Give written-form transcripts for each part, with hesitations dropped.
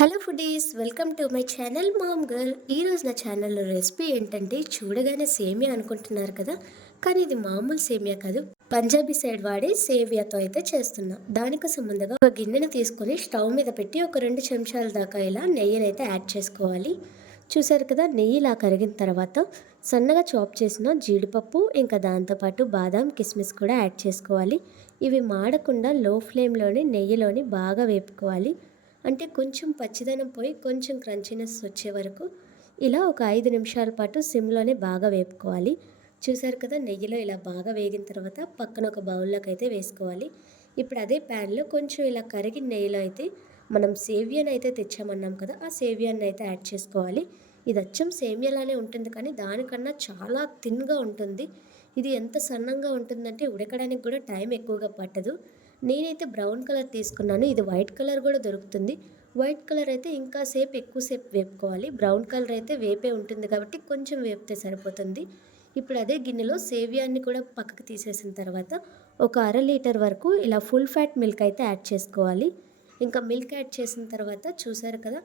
Hello foodies, welcome to my channel ma'am girl. ఈరోజు నా ఛానల్లో రెసిపీ ఏంటంటే, చూడగానే సేమియా అనుకుంటున్నారు కదా, కానీ ఇది మామూలు సేమియా కాదు. పంజాబీ సైడ్ వాడే సేవియాతో అయితే చేస్తున్నా. దానికోసం ముందుగా ఒక గిన్నెను తీసుకొని స్టవ్ మీద పెట్టి ఒక 2 చెంచాల దాకా ఇలా నెయ్యిని అయితే యాడ్ చేసుకోవాలి. చూసారు కదా, నెయ్యి ఇలా కరిగిన తర్వాత సన్నగా చాప్ చేసిన జీడిపప్పు, ఇంకా దాంతోపాటు బాదాం, కిస్మిస్ కూడా యాడ్ చేసుకోవాలి. ఇవి మాడకుండా లో ఫ్లేమ్లోనే నెయ్యిలోని బాగా వేపుకోవాలి. అంటే కొంచెం పచ్చిదనం పోయి కొంచెం క్రంచీనెస్ వచ్చే వరకు ఇలా ఒక 5 నిమిషాల పాటు సిమ్లోనే బాగా వేపుకోవాలి. చూసారు కదా, నెయ్యిలో ఇలా బాగా వేగిన తర్వాత పక్కన ఒక బౌల్లోకి అయితే వేసుకోవాలి. ఇప్పుడు అదే ప్యాన్లో కొంచెం ఇలా కరిగిన నెయ్యిలో అయితే మనం సేవియాని అయితే తెచ్చామన్నాం కదా, ఆ సేవియాన్ని అయితే యాడ్ చేసుకోవాలి. ఇది అచ్చం సేమియాలానే ఉంటుంది, కానీ దానికన్నా చాలా థిన్గా ఉంటుంది. ఇది ఎంత సన్నంగా ఉంటుందంటే ఉడకడానికి కూడా టైం ఎక్కువగా పట్టదు. నేనైతే బ్రౌన్ కలర్ తీసుకున్నాను. ఇది వైట్ కలర్ కూడా దొరుకుతుంది. వైట్ కలర్ అయితే ఇంకా ఎక్కువసేపు వేపుకోవాలి. బ్రౌన్ కలర్ అయితే వేపే ఉంటుంది కాబట్టి కొంచెం వేపితే సరిపోతుంది. ఇప్పుడు అదే గిన్నెలో సేవియాన్ని కూడా పక్కకు తీసేసిన తర్వాత ఒక అర లీటర్ వరకు ఇలా ఫుల్ ఫ్యాట్ మిల్క్ అయితే యాడ్ చేసుకోవాలి. ఇంకా మిల్క్ యాడ్ చేసిన తర్వాత చూసారు కదా,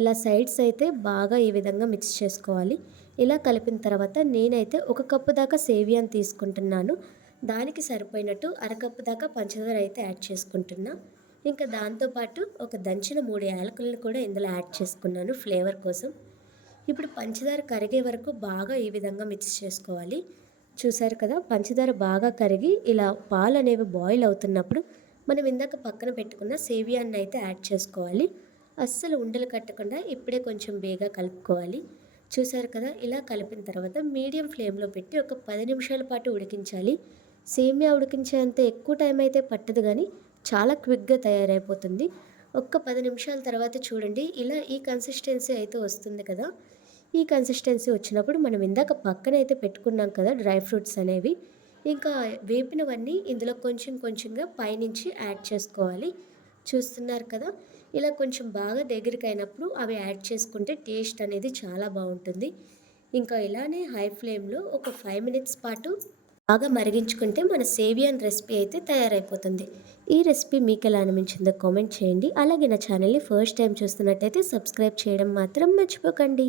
ఇలా సైడ్స్ అయితే బాగా ఈ విధంగా మిక్స్ చేసుకోవాలి. ఇలా కలిపిన తర్వాత నేనైతే 1 కప్పు దాకా సేవియాని తీసుకుంటున్నాను. దానికి సరిపోయినట్టు అరకప్పు దాకా పంచదార అయితే యాడ్ చేసుకుంటున్నా. ఇంకా దాంతోపాటు ఒక దంచిన 3 యాలకులను కూడా ఇందులో యాడ్ చేసుకున్నాను ఫ్లేవర్ కోసం. ఇప్పుడు పంచదార కరిగే వరకు బాగా ఈ విధంగా మిక్స్ చేసుకోవాలి. చూసారు కదా, పంచదార బాగా కరిగి ఇలా పాలు అనేవి బాయిల్ అవుతున్నప్పుడు మనం ఇందాక పక్కన పెట్టుకున్న సేవియాన్ని అయితే యాడ్ చేసుకోవాలి. అస్సలు ఉండలు కట్టకుండా ఇప్పుడే కొంచెం బేగా కలుపుకోవాలి. చూసారు కదా, ఇలా కలిపిన తర్వాత మీడియం ఫ్లేమ్లో పెట్టి ఒక 10 నిమిషాల పాటు ఉడికించాలి. సేమియా ఉడికించేంత ఎక్కువ టైం అయితే పట్టదు, కానీ చాలా క్విక్గా తయారైపోతుంది. ఒక్క 10 నిమిషాల తర్వాత చూడండి, ఇలా ఈ కన్సిస్టెన్సీ అయితే వస్తుంది కదా. ఈ కన్సిస్టెన్సీ వచ్చినప్పుడు మనం ఇందాక పక్కనైతే పెట్టుకున్నాం కదా డ్రై ఫ్రూట్స్ అనేవి, ఇంకా వేపినవన్నీ ఇందులో కొంచెం కొంచెంగా పైనుంచి యాడ్ చేసుకోవాలి. చూస్తున్నారు కదా, ఇలా కొంచెం బాగా దగ్గరికి అయినప్పుడు అవి యాడ్ చేసుకుంటే టేస్ట్ అనేది చాలా బాగుంటుంది. ఇంకా ఇలానే హై ఫ్లేమ్లో ఒక 5 మినిట్స్ పాటు బాగా మరిగించుకుంటే మన సేవియన్ రెసిపీ అయితే తయారైపోతుంది. ఈ రెసిపీ మీకు ఎలా అనిపించిందో కామెంట్ చేయండి. అలాగే నా ఛానల్ని ఫస్ట్ టైం చూస్తున్నట్టయితే సబ్స్క్రైబ్ చేయడం మాత్రం మర్చిపోకండి.